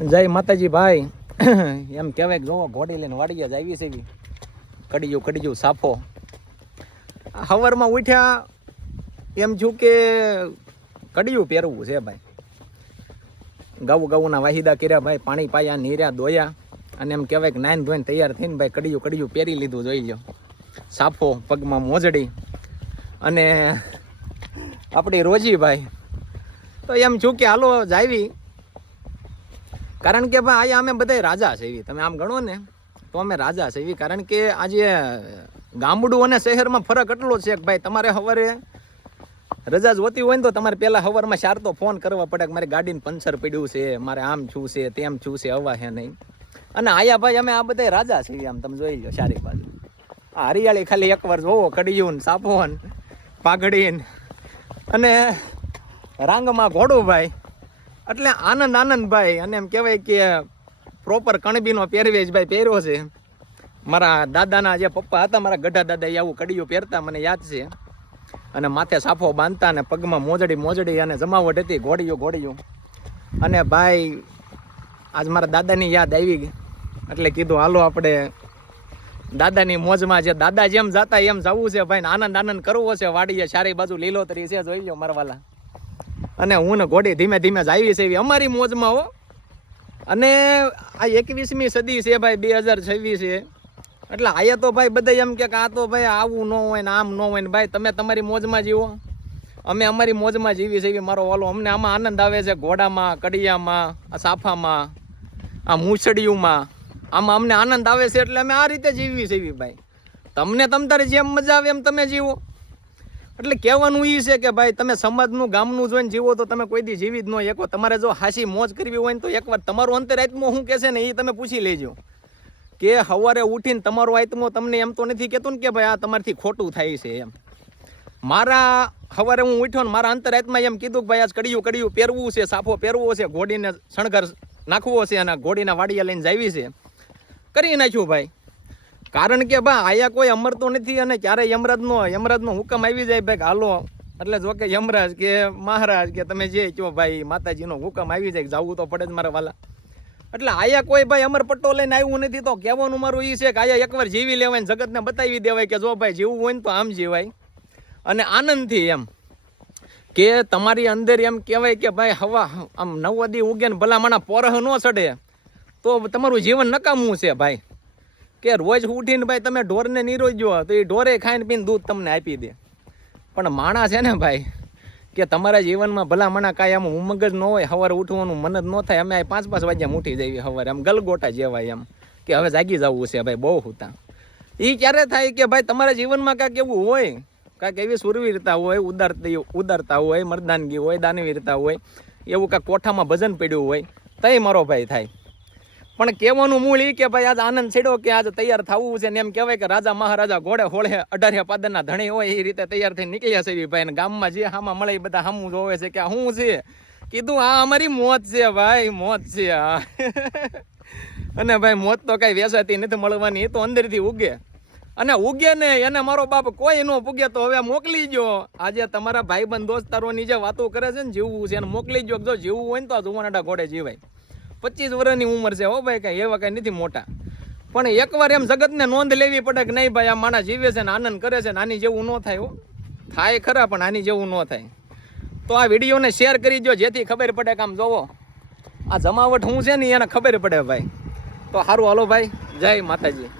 જય માતાજી ભાઈ. એમ કહેવાય કે જોવો ઘોડી લઈને વાડી જ આવી છે એવી કડીયું સાફો. હવારમાં ઉઠ્યા એમ છું કે કડીયું પહેરવું છે ભાઈ. ગાઉના વાહિદા કર્યા ભાઈ, પાણી પાયા, નીર્યા, દોયા, અને એમ કહેવાય કે નાઈન ધોઈને તૈયાર થઈને ભાઈ કડીયું પહેરી લીધું. જોઈ લો, સાફો, પગમાં મોજડી અને આપણી રોજી ભાઈ. તો એમ છું કે હાલો જાવી, કારણ કે ભાઈ અહીંયા અમે બધા રાજા છે એવી. તમે આમ ગણો ને તો અમે રાજા છે એવી. કારણ કે આજે ગામડું અને શહેરમાં ફરક એટલો છે કે ભાઈ તમારે સવારે રજા જોતી હોય ને તો તમારે પહેલાં સવારમાં 4 તો ફોન કરવા પડે કે મારી ગાડીને પંચર પડ્યું છે, મારે આમ છું છે, તેમ છું છે, હવા છે નહીં. અને આયા ભાઈ અમે આ બધા રાજા છે આમ તમે જોઈ લો ચારે બાજુ. આ હરિયાળી ખાલી એકવાર જોવો, કડિયું ને સાપોન પાઘડીન અને રાંગમાં ઘોડું ભાઈ. એટલે આનંદ ભાઈ. અને એમ કહેવાય કે પ્રોપર કણબીનો પહેરવેશ ભાઈ પહેર્યો છે. મારા દાદાના જે પપ્પા હતા, મારા ગઢા દાદા, આવું કડિયું પહેરતા મને યાદ છે. અને માથે સાફો બાંધતા અને પગમાં મોજડી અને જમાવટ હતી ઘોડિયું. અને ભાઈ આજ મારા દાદાની યાદ આવી ગઈ એટલે કીધું હાલો આપણે દાદાની મોજમાં, જે દાદા જેમ જાતા એમ જવું છે ભાઈ. આનંદ કરવો છે. વાડીએ ચારે બાજુ લીલોતરી છે, જોઈ લો મારવાલા. અને હું ને ઘોડી ધીમે ધીમે જ આવી છે એવી અમારી મોજમાં હો. અને આ 21મી સદી છે ભાઈ, 2026 છે. એટલે આયા તો ભાઈ બધા એમ કે આ તો ભાઈ આવું ન હોય ને આમ ન હોય ને. ભાઈ તમે તમારી મોજમાં જીવો, અમે અમારી મોજમાં જીવી છે એવી. મારો વાલો, અમને આમાં આનંદ આવે છે. ઘોડામાં, કડિયામાં, આ સાફામાં, આ મૂછડીયુંમાં, આમાં અમને આનંદ આવે છે. એટલે અમે આ રીતે જીવી છે એવી ભાઈ. તમને તમતારે જેમ મજા આવે એમ તમે જીવો. એટલે કહેવાનું એ છે કે ભાઈ તમે સમાજનું, ગામનું જોઈને જીવો તો તમે કોઈ દી જીવી જ ન શકો. તમારે જો હાસી મોજ કરવી હોય ને તો એકવાર તમારું અંતરાત્મો શું કહેશે ને એ તમે પૂછી લેજો. કે સવારે ઉઠીને તમારો આત્મો તમને એમ તો નથી કહેતું ને કે ભાઈ આ તમારથી ખોટું થાય છે એમ. મારા સવારે હું ઉઠ્યો ને મારા અંતરાત્મા એમ કીધું કે ભાઈ આજ કડિયું પહેરવું છે, સાફો પહેરવો છે, ઘોડીને શણગાર નાખવો છે અને ઘોડીના વાડિયા લઈને જાવી છે. કરી નાખ્યું ભાઈ. કારણ કે ભાઈ આયા કોઈ અમરતો નથી. અને ક્યારે યમરાજનો હુકમ આવી જાય ભાઈ હાલો, એટલે જો કે યમરાજ કે મહારાજ કે તમે જે કહો ભાઈ, માતાજીનો હુકમ આવી જાય જવું તો પડે જ મારા વાલા. એટલે આયા કોઈ ભાઈ અમર પટ્ટો લઈને આવ્યું નથી. તો કહેવાનું મારું એ છે કે આયા એકવાર જીવી લેવાય, જગતને બતાવી દેવાય કે જો ભાઈ જીવવું હોય ને તો આમ જીવાય. અને આનંદથી એમ કે તમારી અંદર એમ કહેવાય કે ભાઈ હવા આમ નવદી ઉગે ને ભલામણા પોરહ ન ચડે તો તમારું જીવન નકામું છે ભાઈ. કે રોજ ઉઠીને ભાઈ તમે ઢોરને નિરોજો તો એ ઢોરે ખાઈને પીને દૂધ તમને આપી દે. પણ માણસ છે ને ભાઈ કે તમારા જીવનમાં ભલામણા કાંઈ આમ ઉમંગ જ ન હોય, સવારે ઉઠવાનું મન જ ન થાય. અમે 5 વાગ્યા ઉઠી જઈએ સવારે, આમ ગલગોટા જેવાય એમ કે હવે જાગી જવું છે ભાઈ, બહુ હતા. એ ક્યારે થાય કે ભાઈ તમારા જીવનમાં કાંઈક એવું હોય, કાંઈક એવી સુરવીરતા હોય, ઉદારતા હોય, મર્દાનગી હોય, દાનવીરતા હોય, એવું કાંઈક કોઠામાં ભજન પડ્યું હોય તઈ મારો ભાઈ થાય. પણ કહેવાનું મૂળ એ કે ભાઈ આજ આનંદ છેડો કે આજે તૈયાર થવું છે ને એમ કહેવાય કે રાજા મહારાજા ઘોડે હોળે 18 પાદરના ધણી હોય એ રીતે તૈયાર થઈને નીકળ્યા છે ભાઈ. ને ગામમાં જે હામાં મળે એ બધા હામું જોવે છે કે શું છે. કીધું આ અમારી મોત છે ભાઈ, મોત છે આ. અને ભાઈ મોત તો કાંઈ વેસાતી નથી મળવાની, એ તો અંદરથી ઉગે. અને ઉગે ને એને મારો બાપ કોઈ ન પૂગે તો હવે મોકલી જો. આજે તમારા ભાઈબંધ દોસ્તારોની જે વાતો કરે છે ને જીવવું છે એને મોકલી જો. જો જીવવું હોય ને તો આ જુવાનાડા ઘોડે જીવાય. 25 વર્ષની ઉંમર છે હો ભાઈ, કાંઈ એવા કાંઈ નથી મોટા. પણ એકવાર એમ જગતને નોંધ લેવી પડે કે નહીં ભાઈ આ માણસ જીવે છે ને આનંદ કરે છે ને આની જેવું ન થાય. હો થાય ખરા પણ આની જેવું ન થાય. તો આ વિડીયોને શેર કરી દો જેથી ખબર પડે કે આમ જોવો આ જમાવટ શું છે ને એને ખબર પડે ભાઈ. તો સારું હાલો ભાઈ, જય માતાજી.